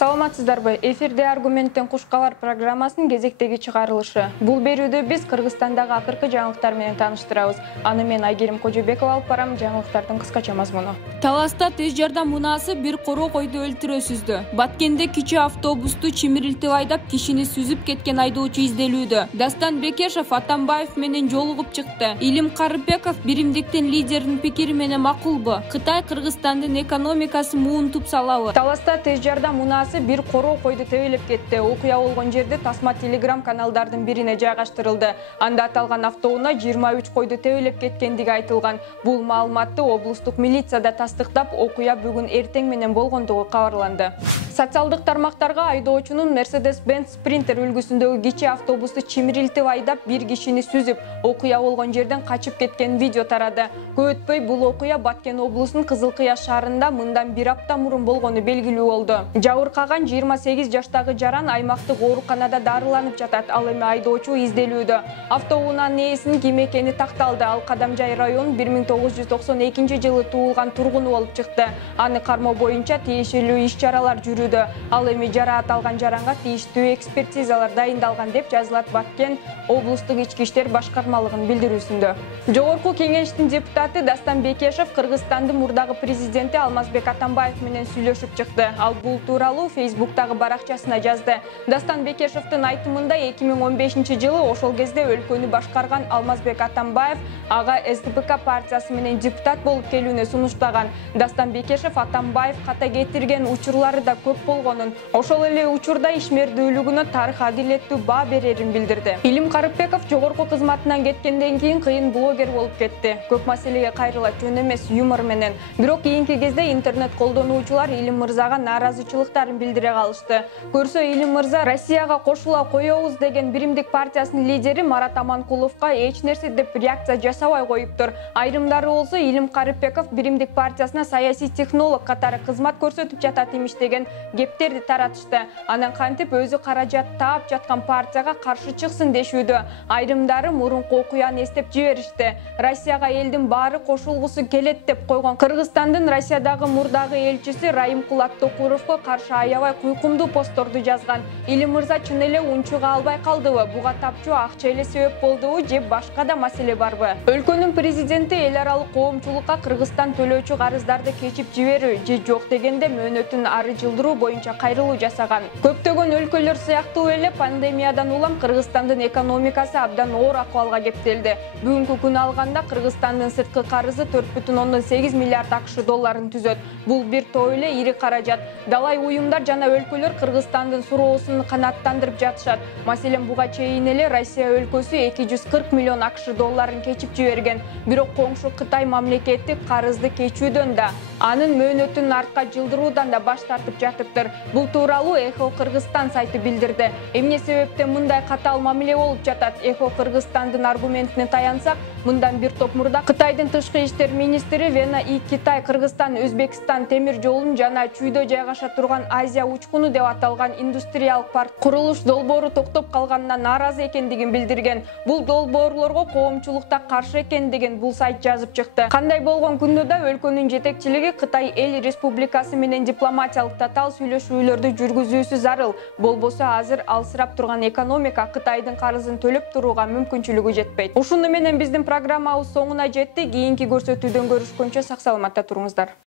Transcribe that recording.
Саламатсыздарбы? Эфирде аргументтен кушкабар программасынын кезектеги чыгарылышы. Бул берүүдө биз Кыргызстандагы акыркы жаңылыктар менен тааныштырабыз. Аны мен Айгерим Кожобекова алып барам. Жаңылыктардын кыскача мазмуну. Таласта тез жардам унаасы бир коро койду өлтүрө сүздү. Баткенде кичи автобусту чимирилтип айдап кишини сүзүп кеткен айдоочу изделүүдө. Дастан Бекешев Атамбаев менен жолугуп чыкты. Илим Карыпбеков биримдиктин лидеринин пикири менен макулбу? Кытай Кыргызстандын экономикасы муунтуп салабы? Таласта тез жардам унаасы бир коро койду тебелеп кетти. Окуя болгон жерде Тасма Телеграм каналдардын бирине жайгаштырылды. Анда аталган автоунаа 23 койду тебелеп кеткендиги айтылган. Бул маалыматты облустук милицияда тастыктап, окуя бүгүн эртең менен болгондугу кабарланды. Социалдык тармактарга айдоочунун Mercedes-Benz Sprinter үлгүсүндөгү кичи автобусту чимирилтип айдап, бир кишини сүзүп, окуя болгон жерден качып кеткен видео тарады. Көп өтпөй бул окуя Баткен облусунун Кызылкыя шаарында мындан бир апта мурун болгону белгилүү болду. Жабыркаган 28 жаштагы жаран аймактык ооруканада дарыланып жатат. Ал эми айдоочу изделүүдө. Автоунаанын ээсинин ким экени такталды. Ал Кадамжай районунун 1992-жылы туулган тургуну болуп чыкты. Аны кармоо боюнча тиешелүү иш-чаралар жүрүүдө. Ал эми жараат алган жаранга тийиштүү экспертизалар дайындалган деп жазылат Баткен облустук ички иштер башкармалыгынын билдирүүсүндө. Жогорку кеңештин депутаты Дастан Бекешев Кыргызстандын мурдагы президенти Алмазбек Атамбаев менен сүйлөшүп чыкты. Ал бул тууралуу Фейсбуктагы баракчасына жазды. Дастан Бекешевдин айтымында 2015-жылы ошол кезде өлкөнү башкарган Алмазбек Атамбаев ага СДПК партиясы менен депутат болуп келүүнү сунуштаган. Дастан Бекешев Атамбаев ката кетирген учурлары да көп болгонун, ошол эле учурда ишмердүүлүгүнө тарых адилеттүү баа берерин билдирди. Илим Карыпбеков жогорку кызматынан кеткенден кийин кыйын блогер болуп кетти. Көп маселеге кайрыла жөн эмес юмор менен. Бирок кийинки кезде интернет колдонуучулар Илим мырзага нааразычылыктарын билдире калышты. Көрсө Илим мырза Россияга кошула коебуз деген биримдик партиясынын лидери Марат Аманкуловго эч нерсе деп реакция жасабай коюптур. Айрымдары болсо Илим Карыпбеков биримдик партиясына саясий технолог катары кызмат көрсөтүп жатат имиш деген кептерди таратышты. Анан кантип өзү каражат таап жаткан партияга каршы чыксын дешүүдө. Айрымдары мурунку окуяны эстеп жиберишти. Россияга элдин баары кошулгусу келет деп койгон Кыргызстандын Россиядагы мурдагы элчиси Раимкул Аттокуровго каршы аябай куйкумдуу постторду жазган. Илим мырза чын эле унчуга албай калдыбы? Буга тапчу акча эле себеп болдубу же башка да маселе барбы? Өлкөнүн президенти эл аралык коомчулукка Кыргызстан төлөөчү карыздарды кечип жиберүү же жок дегенде мөөнөтүн ары жылдыруу боюнча кайрылуу жасаган. Көптөгөн өлкөлөр сыяктуу эле пандемиядан улам Кыргызстандын экономикасы абдан оор акыбалга кептелди. Бүгүнкү күнү алганда Кыргызстандын сырткы карызы 4,8 миллиард АКШ долларын түзөт. Бул бир топ эле ири каражат. Далай уюмдар жана өлкөлөр Кыргызстандын суроосун канааттандырып жатышат. Маселен, буга чейин эле Россия өлкөсү 240 миллион АКШ долларын кечип жиберген. Бирок коңшу Кытай мамлекети карызды кечүүдөн да, анын мөөнөтүн артка жылдыруудан да баш тартып жатыптыр. Бул тууралуу Эхо Кыргызстан сайты билдирди. Эмне себептен мындай катаал мамиле болуп жатат? Эхо Кыргызстандын аргументине таянсак, мындан бир топ мурда Кытайдын тышкы иштер министри Вена И Китай Кыргызстан Өзбекстан темир жолун жана чүйдө жайгаша турган Азия учкуну деп аталган индустриялык парк курулуш долбоору токтоп калганына нааразы экендигин билдирген. Бул долбоорлорго коомчулукта каршы экендигин бул сайт жазып чыкты. Кандай болгон күндө да өлкөнүн жетекчилиги Кытай эл республикасы менен дипломатиялык татаал сүйлөшүүлөрдү жүргүзүүсү зарыл. Болбосо азыр алсырап турган экономика Кытайдын карызын төлөп турууга мүмкүнчүлүгү жетпейт. Ушуну менен биздин программабыз соңуна жетти. Кийинки көрсөтүүдөн көрүшкөнчө сак саламатта туруңуздар.